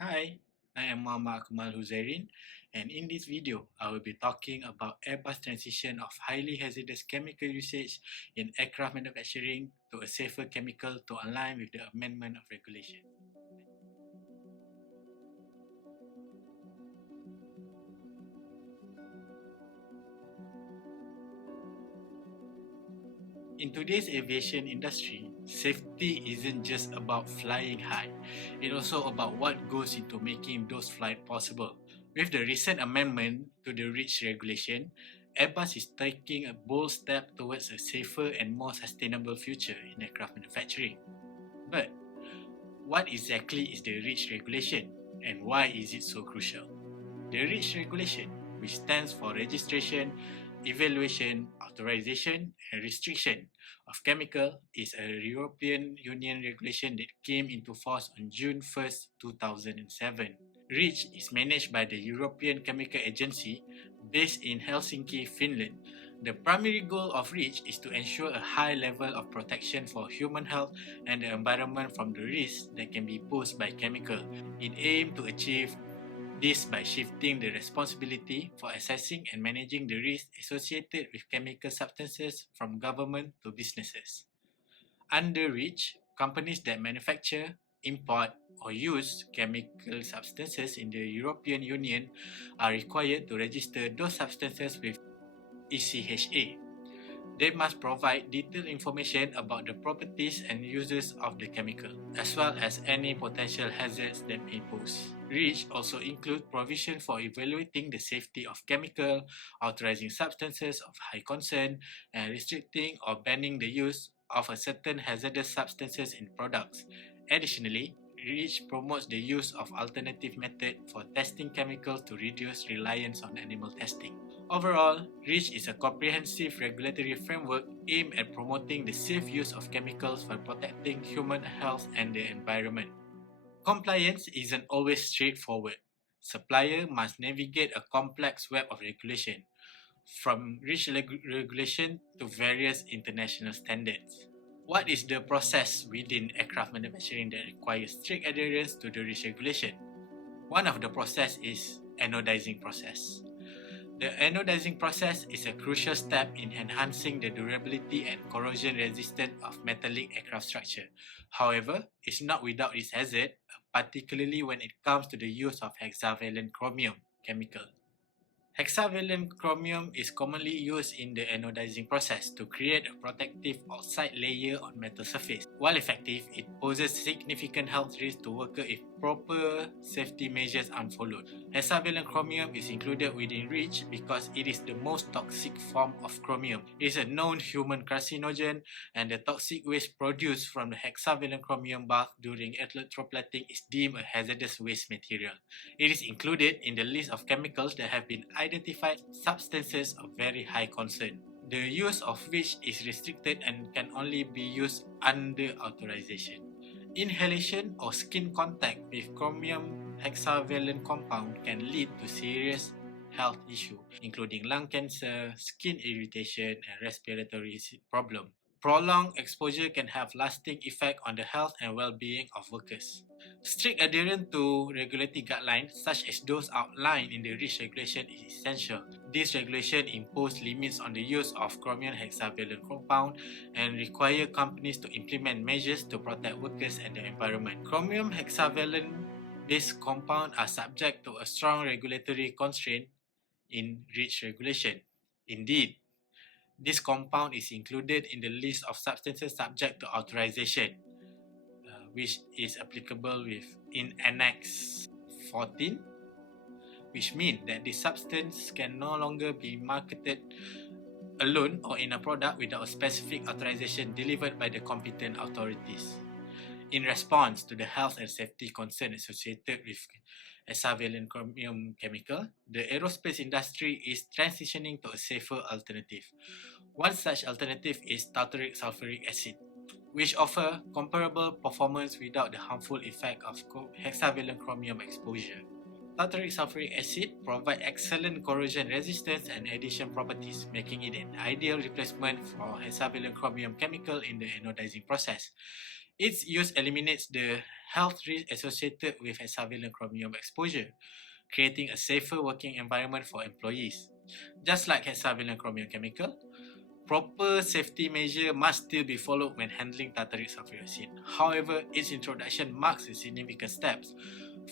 Hi, I am AKMAL, and in this video, I will be talking about Airbus transition of highly hazardous chemical usage in aircraft manufacturing to a safer chemical to align with the amendment of regulation. In today's aviation industry, safety isn't just about flying high, it's also about what goes into making those flights possible. With the recent amendment to the REACH regulation, Airbus is taking a bold step towards a safer and more sustainable future in aircraft manufacturing. But what exactly is the REACH regulation and why is it so crucial? The REACH regulation, which stands for Registration, Evaluation, Authorization and Restriction of Chemical, is a European Union regulation that came into force on June 1st, 2007. REACH is managed by the European Chemical Agency based in Helsinki, Finland. The primary goal of REACH is to ensure a high level of protection for human health and the environment from the risks that can be posed by chemical. It aims to achieve this by shifting the responsibility for assessing and managing the risks associated with chemical substances from government to businesses. Under REACH, companies that manufacture, import, or use chemical substances in the European Union are required to register those substances with ECHA. They must provide detailed information about the properties and uses of the chemical, as well as any potential hazards that may pose. REACH also includes provision for evaluating the safety of chemical, authorizing substances of high concern, and restricting or banning the use of a certain hazardous substances in products. Additionally, REACH promotes the use of alternative methods for testing chemicals to reduce reliance on animal testing. Overall, REACH is a comprehensive regulatory framework aimed at promoting the safe use of chemicals for protecting human health and the environment. Compliance isn't always straightforward. Suppliers must navigate a complex web of regulation, from REACH regulation to various international standards. What is the process within aircraft manufacturing that requires strict adherence to the REACH regulation? One of the process is anodizing process. The anodizing process is a crucial step in enhancing the durability and corrosion resistance of metallic aircraft structure. However, it's not without its hazard, particularly when it comes to the use of hexavalent chromium chemical. Hexavalent chromium is commonly used in the anodizing process to create a protective oxide layer on metal surface. While effective, it poses significant health risks to workers if proper safety measures aren't followed. Hexavalent chromium is included within REACH because it is the most toxic form of chromium. It is a known human carcinogen, and the toxic waste produced from the hexavalent chromium bath during electroplating is deemed a hazardous waste material. It is included in the list of chemicals that have been identified substances of very high concern, the use of which is restricted and can only be used under authorization. Inhalation or skin contact with chromium hexavalent compound can lead to serious health issues, including lung cancer, skin irritation, and respiratory problems. Prolonged exposure can have lasting effect on the health and well-being of workers. Strict adherence to regulatory guidelines, such as those outlined in the REACH regulation, is essential. This regulation imposes limits on the use of chromium hexavalent compound and require companies to implement measures to protect workers and the environment. Chromium hexavalent-based compounds are subject to a strong regulatory constraint in REACH regulation. Indeed, this compound is included in the list of substances subject to authorization, which is applicable in Annex 14, which means that this substance can no longer be marketed alone or in a product without a specific authorization delivered by the competent authorities. In response to the health and safety concerns associated with hexavalent chromium chemical, the aerospace industry is transitioning to a safer alternative. One such alternative is tartaric sulfuric acid, which offer comparable performance without the harmful effect of hexavalent chromium exposure. Tartaric sulfuric acid provides excellent corrosion resistance and adhesion properties, making it an ideal replacement for hexavalent chromium chemical in the anodizing process. Its use eliminates the health risk associated with hexavalent chromium exposure, creating a safer working environment for employees. Just like hexavalent chromium chemical, proper safety measures must still be followed when handling tartaric sulfuric acid. However, its introduction marks a significant step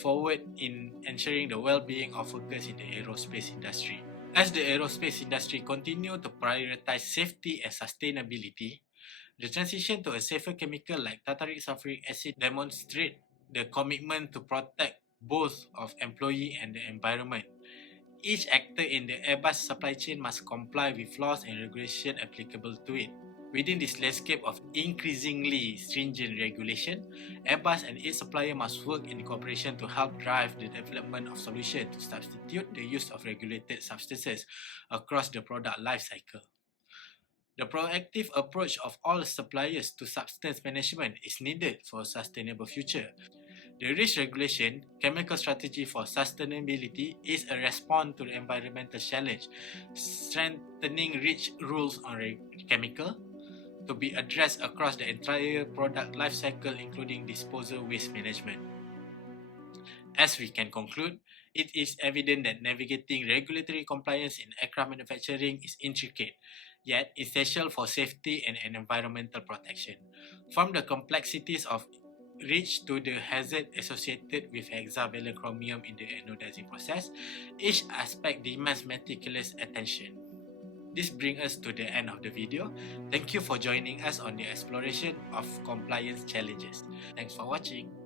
forward in ensuring the well-being of workers in the aerospace industry. As the aerospace industry continues to prioritize safety and sustainability, the transition to a safer chemical like tartaric sulfuric acid demonstrates the commitment to protect both of employee and the environment. Each actor in the Airbus supply chain must comply with laws and regulation applicable to it. Within this landscape of increasingly stringent regulation, Airbus and its supplier must work in cooperation to help drive the development of solutions to substitute the use of regulated substances across the product life cycle. The proactive approach of all suppliers to substance management is needed for a sustainable future. The REACH regulation, Chemical Strategy for Sustainability, is a response to the environmental challenge, strengthening REACH rules on chemical to be addressed across the entire product life cycle, including disposal waste management. As we can conclude, it is evident that navigating regulatory compliance in aircraft manufacturing is intricate, yet essential for safety and environmental protection. From the complexities of REACH to the hazard associated with hexavalent chromium in the anodizing process, each aspect demands meticulous attention. This brings us to the end of the video. Thank you for joining us on the exploration of compliance challenges. Thanks for watching.